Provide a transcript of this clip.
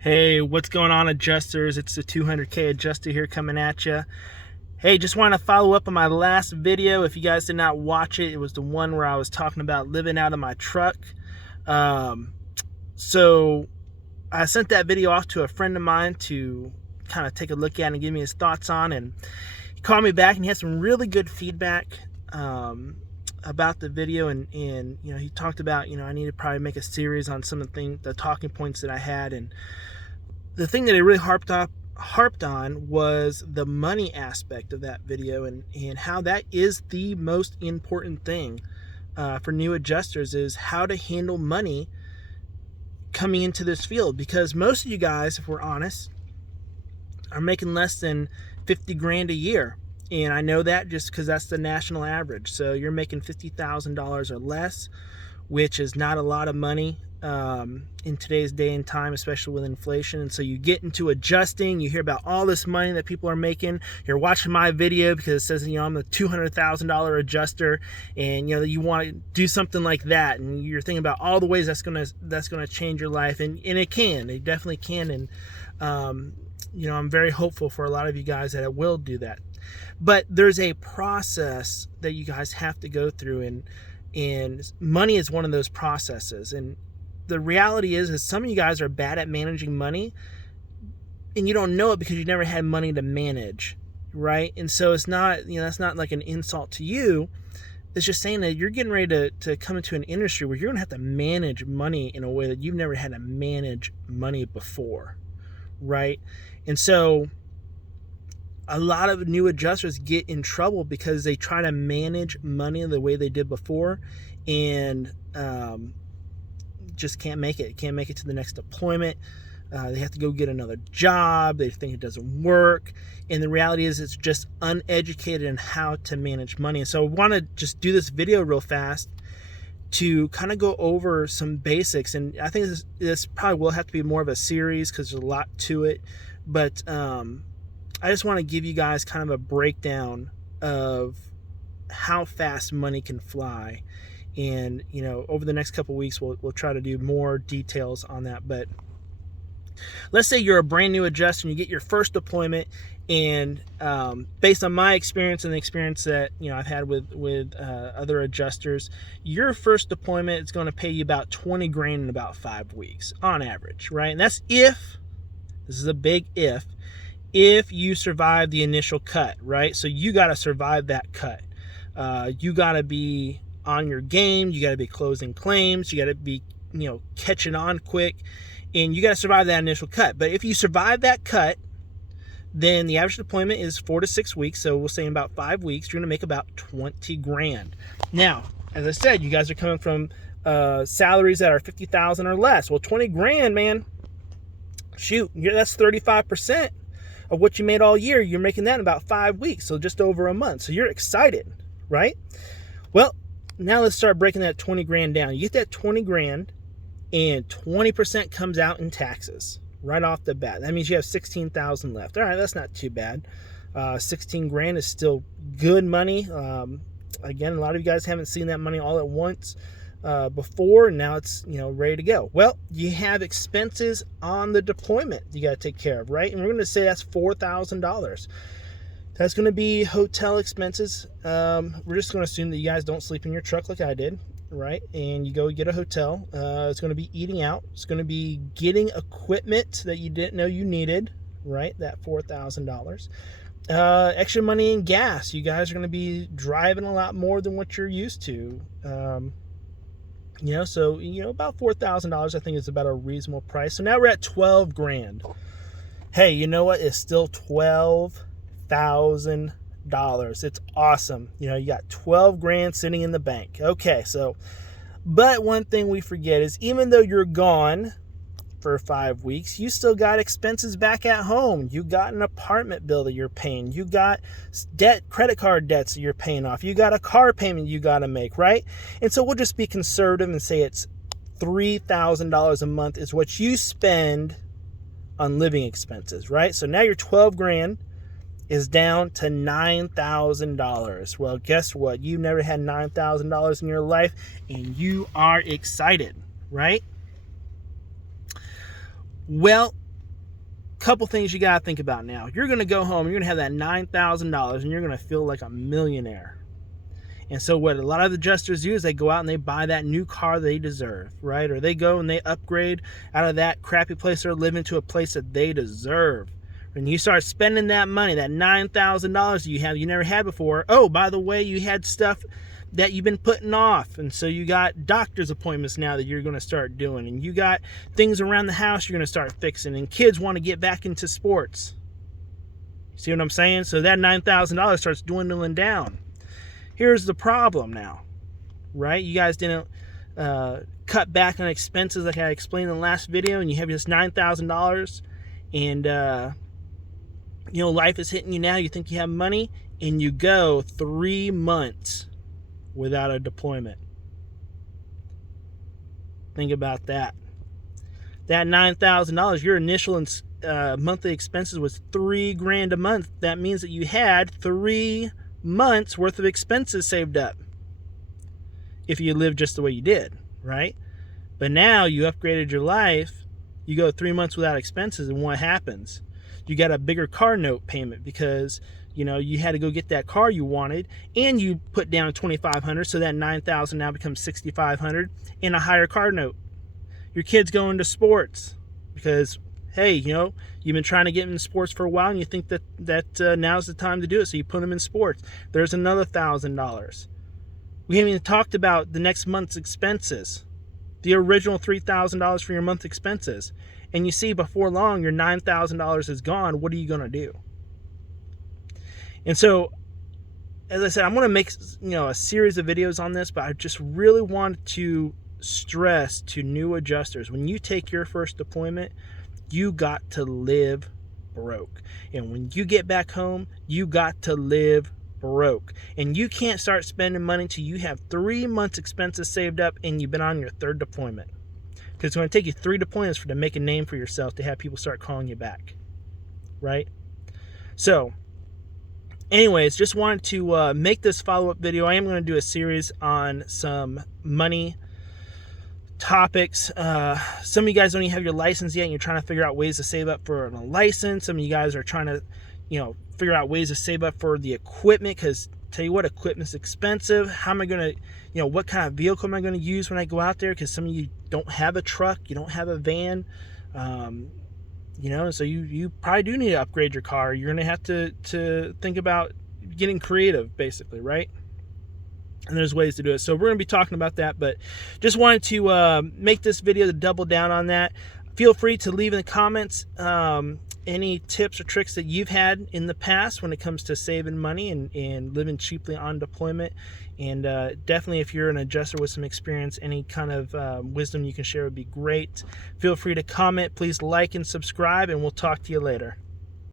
Hey, what's going on, adjusters? It's the 200K adjuster here coming at you. Hey, just want to follow up on my last video. If you guys did not watch it, it was the one where I was talking about living out of my truck. Um, so I sent that video off to a friend of mine to kind of take a look at and give me his thoughts on, and he called me back and he had some really good feedback about the video, and he talked about I need to probably make a series on some of the talking points that I had. And the thing that it really harped on was the money aspect of that video, and how that is the most important thing for new adjusters, is how to handle money coming into this field. Because most of you guys, if we're honest, are making less than 50 grand a year. And I know that just because that's the national average. So you're making $50,000 or less, which is not a lot of money in today's day and time, especially with inflation. And so you get into adjusting, you hear about all this money that people are making. You're watching my video because it says, I'm the $200,000 adjuster, and you want to do something like that, and you're thinking about all the ways that's gonna change your life, and it definitely can. And I'm very hopeful for a lot of you guys that it will do that. But there's a process that you guys have to go through, and money is one of those processes. And the reality is some of you guys are bad at managing money, and you don't know it because you never had money to manage, right? And so it's not, that's not like an insult to you. It's just saying that you're getting ready to come into an industry where you're gonna have to manage money in a way that you've never had to manage money before, right? And so a lot of new adjusters get in trouble because they try to manage money the way they did before, and just can't make it to the next deployment. They have to go get another job. They think it doesn't work, and the reality is it's just uneducated in how to manage money. And so I want to just do this video real fast to kind of go over some basics, and I think this probably will have to be more of a series because there's a lot to it. But I just want to give you guys kind of a breakdown of how fast money can fly. And over the next couple weeks we'll try to do more details on that. But let's say you're a brand new adjuster and you get your first deployment, and based on my experience and the experience that I've had with other adjusters, your first deployment is going to pay you about 20 grand in about 5 weeks on average, right? And that's if, this is a big if you survive the initial cut, right? So you got to survive that cut. You got to be on your game. You got to be closing claims. You got to be, catching on quick, and you got to survive that initial cut. But if you survive that cut, then the average deployment is 4 to 6 weeks. So we'll say in about 5 weeks, you're going to make about 20 grand. Now, as I said, you guys are coming from salaries that are 50,000 or less. Well, 20 grand, man, shoot, that's 35% of what you made all year. You're making that in about 5 weeks, so just over a month. So you're excited, right? Well, now let's start breaking that 20 grand down. You get that 20 grand, and 20% comes out in taxes right off the bat. That means you have 16,000 left. All right, that's not too bad. 16 grand is still good money. Again, a lot of you guys haven't seen that money all at once before, and now it's ready to go. Well, you have expenses on the deployment you got to take care of, right? And we're going to say that's $4,000. That's going to be hotel expenses. We're just going to assume that you guys don't sleep in your truck like I did, right? And you go get a hotel. It's going to be eating out. It's going to be getting equipment that you didn't know you needed, right? That $4,000. Extra money in gas. You guys are going to be driving a lot more than what you're used to. So about $4,000 I think is about a reasonable price. So now we're at 12 grand. Hey, you know what? It's still $12,000. It's awesome. You got 12 grand sitting in the bank. Okay, so, but one thing we forget is even though you're gone for 5 weeks, you still got expenses back at home. You got an apartment bill that you're paying. You got credit card debts that you're paying off. You got a car payment you got to make, right? And so we'll just be conservative and say it's $3,000 a month is what you spend on living expenses, right? So now your 12 grand is down to $9,000. Well, guess what? You never had $9,000 in your life, and you are excited, right? Well, couple things you got to think about now. You're going to go home, you're going to have that $9,000, and you're going to feel like a millionaire. And so what a lot of adjusters do is they go out and they buy that new car they deserve, right? Or they go and they upgrade out of that crappy place they're living to a place that they deserve. And you start spending that money, that $9,000 you never had before. Oh, by the way, you had stuff that you've been putting off. And so you got doctor's appointments now that you're going to start doing. And you got things around the house you're going to start fixing. And kids want to get back into sports. See what I'm saying? So that $9,000 starts dwindling down. Here's the problem now, right? You guys didn't cut back on expenses like I explained in the last video, and you have this $9,000, and life is hitting you now. You think you have money, and you go 3 months without a deployment. Think about that. That $9,000, your initial monthly expenses was $3,000 a month. That means that you had 3 months worth of expenses saved up if you live just the way you did, right? But now you upgraded your life, you go 3 months without expenses, and what happens? You got a bigger car note payment because you had to go get that car you wanted, and you put down $2,500, so that $9,000 now becomes $6,500 and a higher car note. Your kids go into sports because hey, you've been trying to get into sports for a while, and you think that now's the time to do it, so you put them in sports. There's another $1,000. We haven't even talked about the next month's expenses, the original $3,000 for your month expenses. And you see, before long, your $9,000 is gone. What are you going to do? And so, as I said, I'm going to make a series of videos on this, but I just really want to stress to new adjusters, when you take your first deployment, you got to live broke. And when you get back home, you got to live broke. And you can't start spending money until you have 3 months expenses saved up and you've been on your third deployment. Because it's going to take you 3 deployments to make a name for yourself, to have people start calling you back. Right? So, anyways, just wanted to make this follow-up video. I am going to do a series on some money topics. Some of you guys don't even have your license yet, and you're trying to figure out ways to save up for a license. Some of you guys are trying to figure out ways to save up for the equipment, because tell you what, equipment's expensive. How am I going to what kind of vehicle am I going to use when I go out there? Because some of you don't have a truck, you don't have a van, so you probably do need to upgrade your car. You're going to have to think about getting creative, basically, right? And there's ways to do it. So we're going to be talking about that, but just wanted to make this video to double down on that. Feel free to leave in the comments any tips or tricks that you've had in the past when it comes to saving money and living cheaply on deployment. And definitely, if you're an adjuster with some experience, any kind of wisdom you can share would be great. Feel free to comment. Please like and subscribe, and we'll talk to you later.